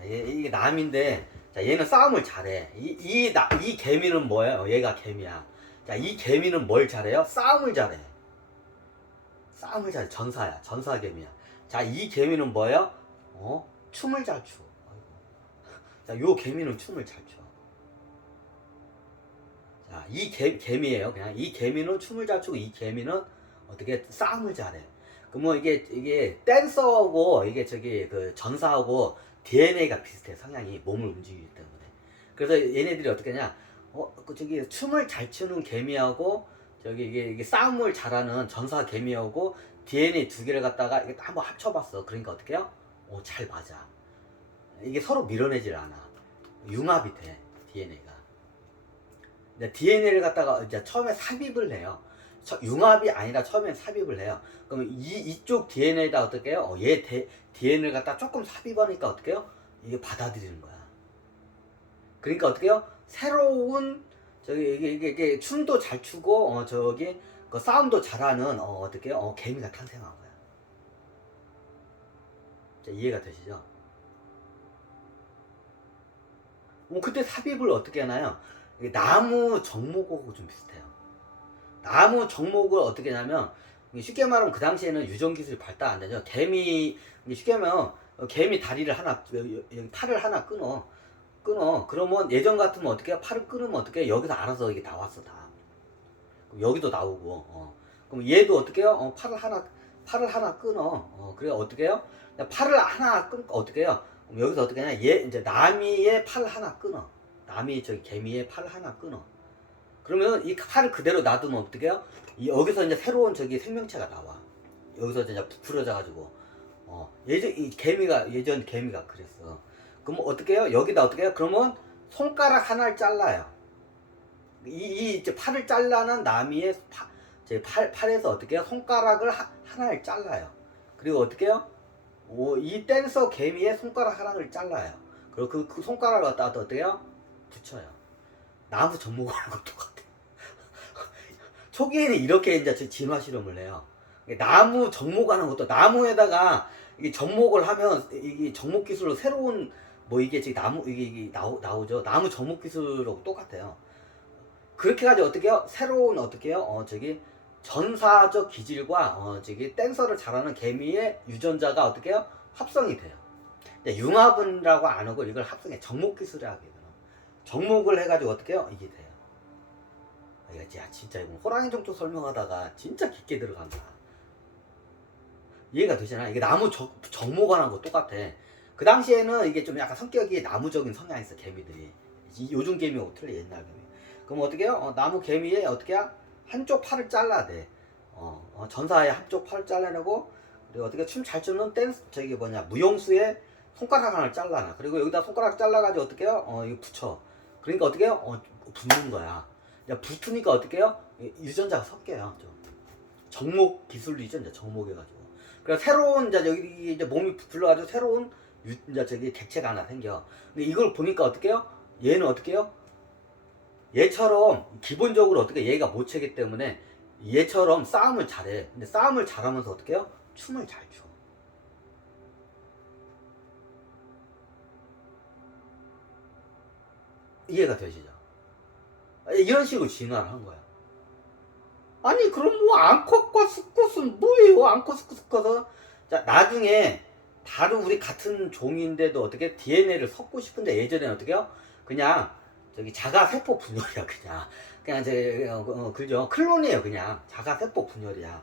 자, 얘, 이게 남인데, 자, 얘는 싸움을 잘해. 이, 이, 나, 이 개미는 뭐예요? 얘가 개미야. 자, 이 개미는 뭘 잘해요? 싸움을 잘해. 싸움을 잘해. 전사야. 전사 개미야. 자, 이 개미는 뭐예요? 어? 춤을 잘 춰. 자, 요 개미는 춤을 잘 춰. 자, 이 개, 개미예요. 그냥 이 개미는 춤을 잘 추고 이 개미는 어떻게 싸움을 잘해. 그뭐 이게 이게 댄서하고 이게 저기 그 전사하고 DNA가 비슷해 성향이 몸을 움직이기 때문에. 그래서 얘네들이 어떻게 하냐? 어, 그 저기 춤을 잘 추는 개미하고 저기 이게, 이게 싸움을 잘하는 전사 개미하고 DNA 두 개를 갖다가 이게 한번 합쳐봤어. 그러니까 어떻게 해요? 어, 잘 맞아. 이게 서로 밀어내질 않아. 융합이 돼 DNA가. DNA를 갖다가 이제 처음에 삽입을 해요. 처- 융합이 아니라 처음엔 삽입을 해요. 그럼 이 이쪽 DNA에다 어떻게 해요? 어, 얘 대- DNA를 갖다 조금 삽입하니까 어떻게 해요? 이게 받아들이는 거야. 그러니까 어떻게 해요? 새로운 저기 이게 이게, 이게 춤도 잘 추고 어 저기 그 싸움도 잘하는 어 어떻게 해요? 어 개미가 탄생한 거야. 자, 이해가 되시죠? 뭐 그때 삽입을 어떻게 하나요? 나무 정목하고 좀 비슷해요. 나무 정목을 어떻게 하냐면 쉽게 말하면 그 당시에는 유전 기술이 발달 안 되죠. 개미 쉽게 하면 어, 개미 다리를 하나 팔을 하나 끊어 끊어 그러면 예전 같으면 어떻게 해? 팔을 끊으면 어떻게 해? 여기서 알아서 이게 나왔어 다. 그럼 여기도 나오고 어. 그럼 얘도 어떻게 해요? 어, 팔을 하나 팔을 하나 끊어. 어, 그래 어떻게 해요? 팔을 하나 끊고 어떻게 해요? 여기서 어떻게 하냐? 얘 이제 나미의 팔 하나 끊어. 나미 저기 개미의 팔 하나 끊어. 그러면 이 팔을 그대로 놔두면 어떻게 해요? 이 여기서 이제 새로운 저기 생명체가 나와. 여기서 이제 부풀어져 가지고 어 예전 이 개미가 예전 개미가 그랬어. 그럼 어떻게 해요? 여기다 어떻게 해요? 그러면 손가락 하나를 잘라요. 이, 이 이제 팔을 잘라는 나미의 파, 제 팔, 팔에서 어떻게 해요? 손가락을 하, 하나를 잘라요. 그리고 어떻게 해요? 오, 이 댄서 개미의 손가락 하나를 잘라요. 그리고 그, 그 손가락을 갖다 어떻게 해요? 붙여요. 나무 접목하는 것도 같아. 초기에는 이렇게 이제 저 진화 실험을 해요. 나무 접목하는 것도 나무에다가 이게 접목을 하면 이게 접목 기술로 새로운 뭐 이게 지금 나무 이게, 이게 나오, 나오죠. 나무 접목 기술하고 똑같아요. 그렇게 가지고 어떻게 해요? 새로운 어떻게 해요? 어 저기 전사적 기질과 어 저기 댄서를 잘하는 개미의 유전자가 어떻게 해요? 합성이 돼요. 융합은라고 안 하고 이걸 합성해 접목 기술이라고 해요. 접목을 해가지고 어떻게 해요? 이게 돼요. 아, 야 진짜 이거 호랑이 종족 설명하다가 진짜 깊게 들어간다. 이해가 되잖아. 이게 나무 적, 적목하는 거 똑같아. 그 당시에는 이게 좀 약간 성격이 나무적인 성향이 있어 개미들이. 이- 요즘 개미하고 틀려 옛날 개미. 그럼 어떻게 해요? 어, 나무 개미에 어떻게 해? 한쪽 팔을 잘라야 돼. 어, 어, 전사의 한쪽 팔을 잘라내고 그리고 어떻게 춤 잘 추는 댄스 저기 뭐냐 무용수의 손가락 하나를 잘라놔. 그리고 여기다 손가락 잘라가지고 어떻게 해요? 어 이거 붙여. 그러니까 어떻게 해요? 어 붙는 거야. 야 붙으니까 어떻게 해요? 이- 유전자가 섞여요. 좀. 정목 있죠. 이제 정목해가지고. 그래서 새로운 이제 여기 이제 몸이 불러가지고 새로운 유, 이제 저기 객체가 하나 생겨. 근데 이걸 보니까 어떻게 해요? 얘는 어떻게 해요? 얘처럼 기본적으로 어떻게 얘가 못 채기 때문에 얘처럼 싸움을 잘해. 근데 싸움을 잘하면서 어떻게 해요? 춤을 잘 춰. 이해가 되시죠? 아, 이런 식으로 진화를 한 거야. 아니 그럼 뭐 앙컷과 수컷은 뭐예요? 앙컷 수컷 수컷은 자 나중에 다른 우리 같은 종인데도 어떻게 DNA를 섞고 싶은데 예전에는 어떻게요? 그냥 저기 자가 세포 분열이야 그냥 그냥 제 어, 어, 그죠 클론이에요 그냥 자가 세포 분열이야.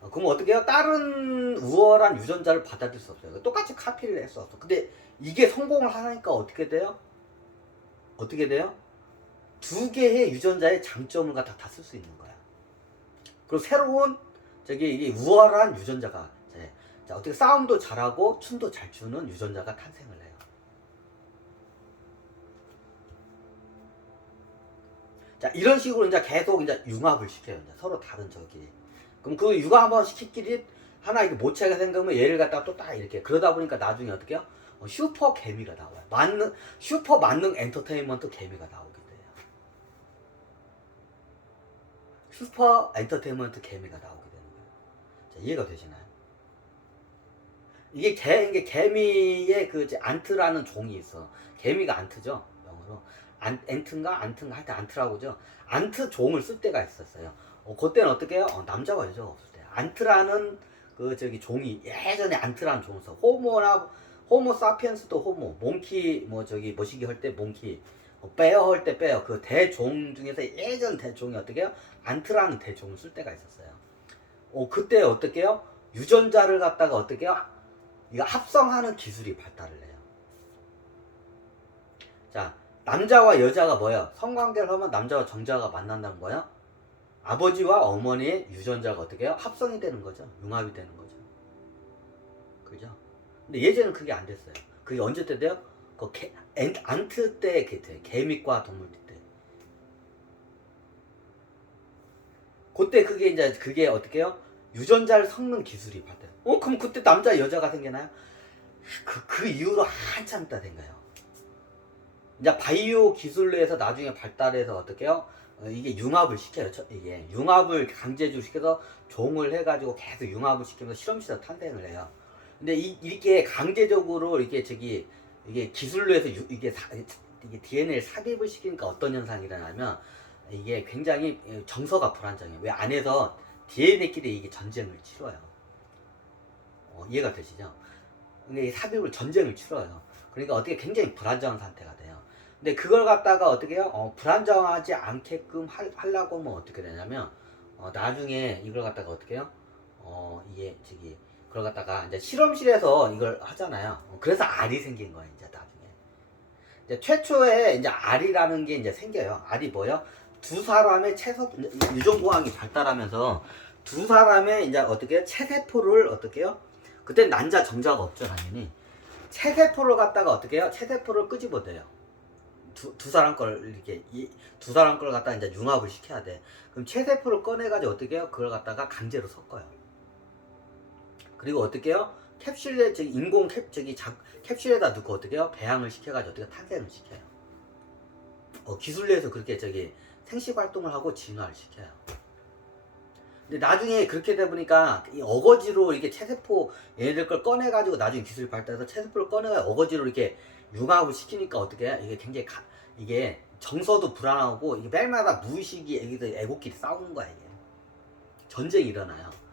어, 그럼 어떻게 해요? 다른 우월한 유전자를 받아들일 수 없어요. 똑같이 카피를 했어. 근데 이게 성공을 하니까 어떻게 돼요? 어떻게 돼요? 두 개의 유전자의 장점을 갖다 다 쓸 수 있는 거야. 그리고 새로운 저기 이게 우월한 유전자가 자, 어떻게 싸움도 잘하고 춤도 잘 추는 유전자가 탄생을 해요. 자 이런 식으로 이제 계속 이제 융합을 시켜요. 이제 서로 다른 저기. 그럼 그 융합 한번 시키끼리 하나 이게 모체가 생기면 얘를 갖다가 또 딱 이렇게 그러다 보니까 나중에 어떻게 해요? 어, 슈퍼 개미가 나와요. 만능 슈퍼 만능 엔터테인먼트 개미가 나오게 돼요. 슈퍼 엔터테인먼트 개미가 나오게 되는 거예요. 자, 이해가 되시나요? 이게 개 이게 개미의 그 안트라는 종이 있어. 개미가 안트죠 영어로. 안 엔트인가 안트인가 하여튼 안트라고죠. 안트 종을 쓸 때가 있었어요. 어, 그때는 어떻게 해요? 어, 남자와 여자가 없을 때. 안트라는 그 저기 종이 예전에 안트라는 종을 써. 호모나 호모 사피엔스도 호모, 몽키 뭐 저기 머시기 할 때 몽키, 어, 빼어 할 때 빼어 그 대종 중에서 예전 대종이 어떻게 해요? 안트라는 대종을 쓸 때가 있었어요. 어 그때 어떻게 해요? 유전자를 갖다가 어떻게 해요? 이거 합성하는 기술이 발달을 해요. 자, 남자와 여자가 뭐예요? 성관계를 하면 남자와 정자가 만난다는 거예요? 아버지와 어머니의 유전자가 어떻게 해요? 합성이 되는 거죠. 융합이 되는 거죠. 그죠? 근데 예전에는 그게 안 됐어요. 그게 언제 때 돼요? 그 개, 엔, 안트 때 그게. 개미과 동물 때. 그때 그게 이제 그게 어떻게 해요? 유전자를 섞는 기술이 발달. 어 그럼 그때 남자 여자가 생기나요? 그, 그 이후로 한참 있다 생겨요. 이제 바이오 기술로 해서 나중에 발달해서 어떻게 해요? 어, 이게 융합을 시켜요. 저- 이게 융합을 강제적으로 시켜서 종을 해가지고 계속 융합을 시키면서 실험실에서 탄생을 해요. 근데 이, 이렇게 강제적으로 이게 저기 이게 기술로 해서 유- 이게 사, 이게 DNA를 삽입을 시키니까 어떤 현상이 일어나면 이게 굉장히 정서가 불안정해요. 왜 안에서 DNA끼리 이게 전쟁을 치러요. 어, 이해가 되시죠? 근데 이 삽입을 전쟁을 치러요. 그러니까 어떻게 굉장히 불안정한 상태가 돼요. 근데 그걸 갖다가 어떻게 해요? 어, 불안정하지 않게끔 할, 하려고 하면 어떻게 되냐면 어, 나중에 이걸 갖다가 어떻게 해요? 어, 이게 저기 그걸 갖다가 이제 실험실에서 이걸 하잖아요. 어, 그래서 알이 생긴 거예요, 이제 나중에. 이제 최초에 이제 알이라는 게 이제 생겨요. 알이 뭐요? 두 사람의 체서 유전공학이 발달하면서 두 사람의 이제 어떻게? 체세포를 어떻게 해요? 그때 난자 정자가 없죠, 당연히. 체세포를 갖다가 어떻게 해요? 체세포를 끄집어대요. 두, 두 사람 걸 이렇게 이, 두 사람 걸 갖다 이제 융합을 시켜야 돼. 그럼 체세포를 꺼내가지고 어떻게 해요? 그걸 갖다가 강제로 섞어요. 그리고 어떻게 해요? 캡슐에 저기 인공 캡 저기 작, 캡슐에다 넣고 어떻게 해요? 배양을 시켜가지고 어떻게 탄생을 시켜요. 어, 기술 내에서 그렇게 저기 생식 활동을 하고 진화를 시켜요. 근데 나중에 그렇게 돼 보니까 이 어거지로 이렇게 체세포 얘네들 걸 꺼내 가지고 나중에 기술이 발달해서 체세포를 꺼내 가 어거지로 이렇게 융합을 시키니까 어떻게 해? 이게 굉장히 가, 이게 정서도 불안하고 이게 매일마다 무의식이 애기들 애고끼리 싸우는 거야 이게 전쟁이 일어나요.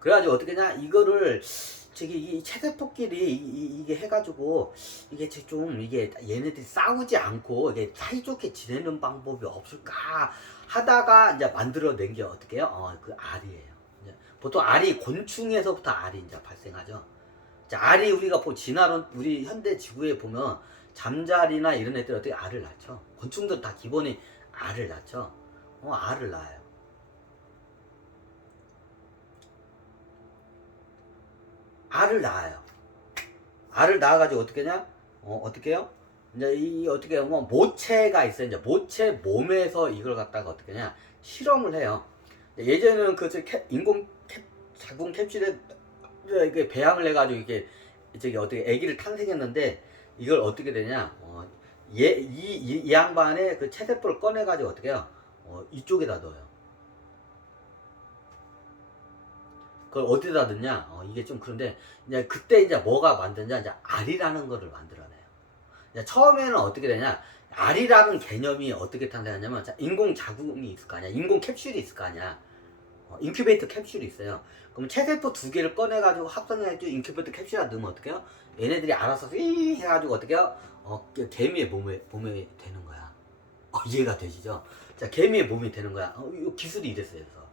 그래가지고 어떻게 냐 이거를 저기 이 체세포끼리 이, 게 해가지고 이게 좀 이게 얘네들이 싸우지 않고 이게 사이좋게 지내는 방법이 없을까 하다가 이제 만들어낸 게 어떻게 해요? 어, 그 알이에요. 보통 알이 곤충에서부터 알이 이제 발생하죠. 자, 알이 우리가 보 진화론 우리 현대 지구에 보면 잠자리나 이런 애들 어떻게 알을 낳죠? 곤충들 다 기본이 알을 낳죠. 어, 알을 낳아요. 알을 낳아요. 알을 낳아가지고 어떻게 냐 어, 어떻게 해요? 이제 이 어떻게 하면 모체가 있어요. 이제 모체 몸에서 이걸 갖다가 어떻게 냐 실험을 해요. 예전에는 그 인공 캡, 자궁 캡슐에 이게 배양을 해가지고 이게 저기 어떻게 아기를 탄생했는데 이걸 어떻게 되냐? 어, 얘, 이, 이, 이 양반의 그 체세포를 꺼내가지고 어떻게 해요? 어, 이쪽에다 넣어요. 그걸 어디다 넣냐? 어, 이게 좀 그런데 이제 그때 이제 뭐가 만드냐? 이제 알이라는 거를 만들어내요. 이제 처음에는 어떻게 되냐? 알이라는 개념이 어떻게 탄생하냐면 자, 인공 자궁이 있을 거 아니야? 인공 캡슐이 있을 거 아니야? 어, 인큐베이터 캡슐이 있어요. 그럼 체세포 두 개를 꺼내가지고 합성해가지고 인큐베이터 캡슐에 넣으면 어떻게 해요? 얘네들이 알아서 휘 해가지고 어떻게 해요? 어, 그 개미의 몸에, 몸에 되는 거야. 어, 이해가 되시죠? 자, 개미의 몸이 되는 거야. 어, 이 기술이 이랬어요. 그래서.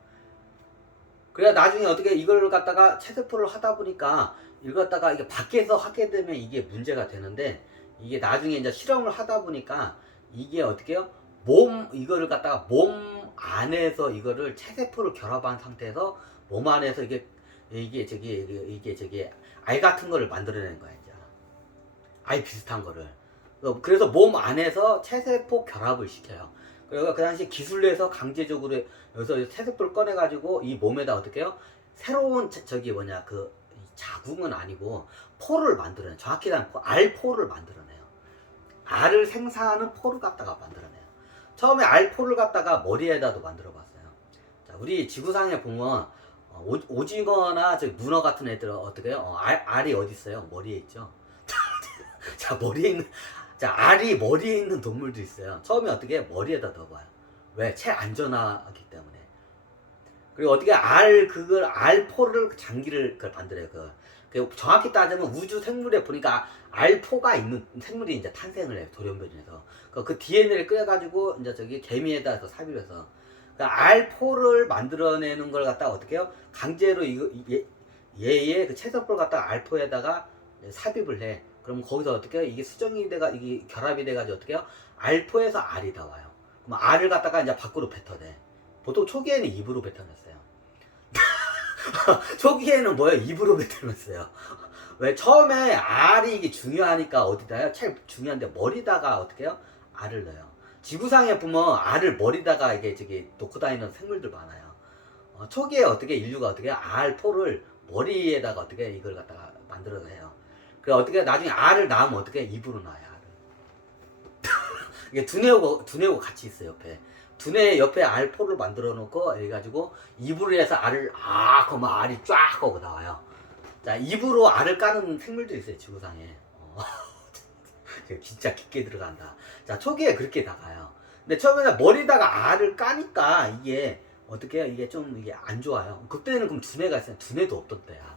그래야 나중에 어떻게 이걸 갖다가 체세포를 하다 보니까 이걸 갖다가 이게 밖에서 하게 되면 이게 문제가 되는데 이게 나중에 이제 실험을 하다 보니까 이게 어떻게 해요? 몸, 이거를 갖다가 몸 안에서 이거를 체세포를 결합한 상태에서 몸 안에서 이게, 이게 저기, 이게, 이게 저기 알 같은 거를 만들어내는 거야, 이제. 알 비슷한 거를. 어, 그래서 몸 안에서 체세포 결합을 시켜요. 그래서 그 당시 기술내에서 강제적으로 여기서 체세포를 꺼내가지고 이 몸에다 어떻게 해요? 새로운 자- 저기 뭐냐 그 자궁은 아니고 포를 만들어내요. 정확히 포- 알포를 만들어내요. 알을 생산하는 포를 갖다가 만들어내요. 처음에 알포를 갖다가 머리에다도 만들어봤어요. 자, 우리 지구상에 보면 어, 오, 오징어나 저 문어 같은 애들은 어떻게 해요? 어, 알, 알이 어디 있어요? 머리에 있죠. 자 머리에 있는 자 알이 머리에 있는 동물도 있어요. 처음에 어떻게? 머리에다 넣어봐요. 왜? 제일 안전하기 때문에. 그리고 어떻게 알 그걸 알포를 장기를 그걸 만들어요. 그, 그 정확히 따지면 우주 생물에 보니까 알포가 있는 생물이 이제 탄생을 해요. 돌연변이에서. 그, 그 DNA를 끄어가지고 이제 저기 개미에다 해서 삽입을 해서 그 알포를 만들어내는 걸 갖다가 어떻게 해요? 강제로 이거 얘, 얘의 그 채석볼 갖다가 알포에다가 삽입을 해. 그럼 거기서 어떻게 해요? 이게 수정이 돼가 이게 결합이 돼가지고 어떻게 해요? 알포에서 알이 나와요. 그럼 알을 갖다가 이제 밖으로 뱉어내. 보통 초기에는 입으로 뱉어냈어요. 초기에는 뭐예요? 입으로 뱉어냈어요. 왜 처음에 알이 이게 중요하니까 어디다요? 제일 중요한데 머리다가 어떻게 해요? 알을 넣어요. 지구상에 보면 알을 머리다가 이게 저기 놓고 다니는 생물들 많아요. 어, 초기에 어떻게 인류가 어떻게 알 포를 머리에다가 어떻게 이걸 갖다가 만들어서 해요. 그래 어떻게 나중에 알을 낳으면 어떻게 입으로 낳아요. 알을. 이게 두뇌하고 두뇌하고 같이 있어요 옆에. 두뇌 옆에 알포를 만들어 놓고 해가지고 입으로 해서 알을 아 그러면 알이 쫙 하고 나와요. 자 입으로 알을 까는 생물도 있어요 지구상에. 어. 진짜 깊게 들어간다. 자 초기에 그렇게 나가요. 근데 처음에는 머리다가 알을 까니까 이게 어떻게 해요? 이게 좀 이게 안 좋아요. 그때는 그럼 두뇌가 있어요. 두뇌도 없던 때야.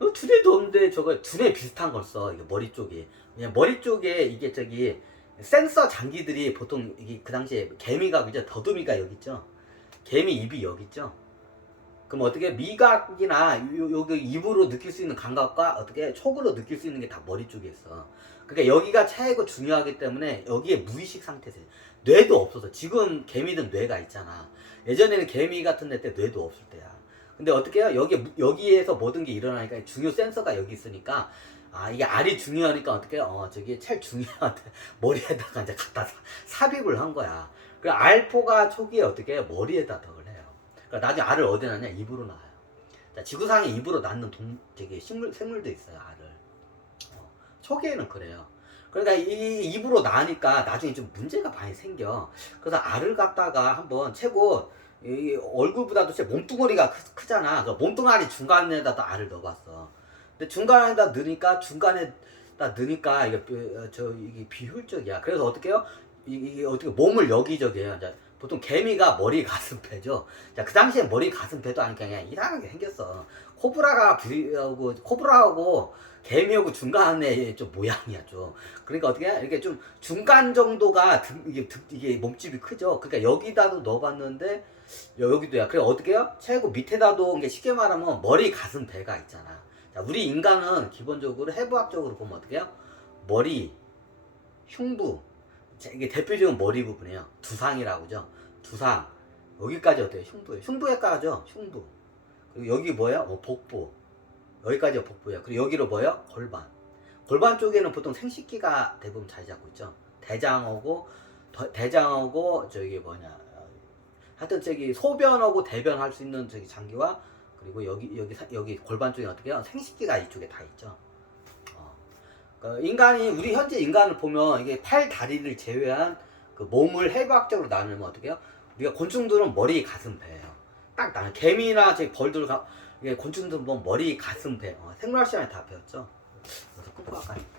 어, 두뇌도 없는데 저거 두뇌 비슷한 걸 써. 이게 머리 쪽이. 그냥 머리 쪽에 이게 저기 센서 장기들이 보통 이게 그 당시에 개미가 그죠? 더듬이가 여기 있죠. 개미 입이 여기 있죠. 그럼 어떻게 미각이나 요, 여기 입으로 느낄 수 있는 감각과 어떻게 촉으로 느낄 수 있는 게 다 머리 쪽에 있어. 그러니까 여기가 최고 중요하기 때문에 여기에 무의식 상태세요. 뇌도 없어서 지금 개미든 뇌가 있잖아. 예전에는 개미 같은 애 때 뇌도 없을 때야. 근데 어떻게 해요? 여기 여기에서 모든 게 일어나니까 중요 센서가 여기 있으니까 아 이게 알이 중요하니까 어떻게? 어 저기 제일 중요한 머리에다가 이제 갖다 사- 삽입을 한 거야. 그 알포가 초기에 어떻게? 머리에다 넣을 해요. 그러니까 나중에 알을 어디 낳냐? 입으로 낳아요. 자, 지구상에 입으로 낳는 동 저기 식물 생물도 있어요. 알을. 어, 초기에는 그래요. 그러니까 이 입으로 나니까 나중에 좀 문제가 많이 생겨. 그래서 알을 갖다가 한번 최고 이 얼굴보다도 제 몸뚱아리가 크, 크잖아. 그 몸뚱아리 중간에다도 알을 넣어봤어. 근데 중간에다 넣으니까 중간에 다 넣으니까 이게 비- 어, 저 이게 비효율적이야. 그래서 어떻게 해요? 이- 이게 어떻게 몸을 여기저기 해요. 자, 보통 개미가 머리 가슴 배죠. 자, 그 당시에 머리 가슴 배도 아니까 그냥 이상하게 생겼어. 코브라가 비하고 코브라하고 개미하고 중간에 좀 모양이야 좀. 그러니까 어떻게 해? 이렇게 좀 중간 정도가 등, 이게 등, 이게 몸집이 크죠. 그러니까 여기다도 넣어봤는데 여- 여기도야. 그래 어떻게 해요? 최고 밑에다도 이게 쉽게 말하면 머리 가슴 배가 있잖아. 자, 우리 인간은 기본적으로 해부학적으로 보면 어떻게 해요? 머리, 흉부. 자, 이게 대표적인 머리 부분이에요. 두상이라고 하죠. 두상. 여기까지 어때요? 흉부예요. 흉부에까지죠. 흉부. 그리고 여기 뭐예요? 어, 복부. 여기까지가 복부예요. 그리고 여기로 뭐예요? 골반. 골반 쪽에는 보통 생식기가 대부분 자리 잡고 있죠. 대장하고 더- 대장하고 저기 뭐냐 어, 하여튼 저기 소변하고 대변할 수 있는 저기 장기와 그리고 여기 여기 사- 여기 골반 쪽에 어떻게 해요? 생식기가 이쪽에 다 있죠. 어. 그 인간이 우리 현재 인간을 보면 이게 팔 다리를 제외한 그 몸을 해부학적으로 나누면 어떻게 해요? 우리가 곤충들은 머리, 가슴, 배예요. 딱 나는 개미나 저기 벌들 가 이게 곤충들 보면 머리, 가슴, 배. 어, 생물학 시간에 다 배웠죠. 그래서 갈까요?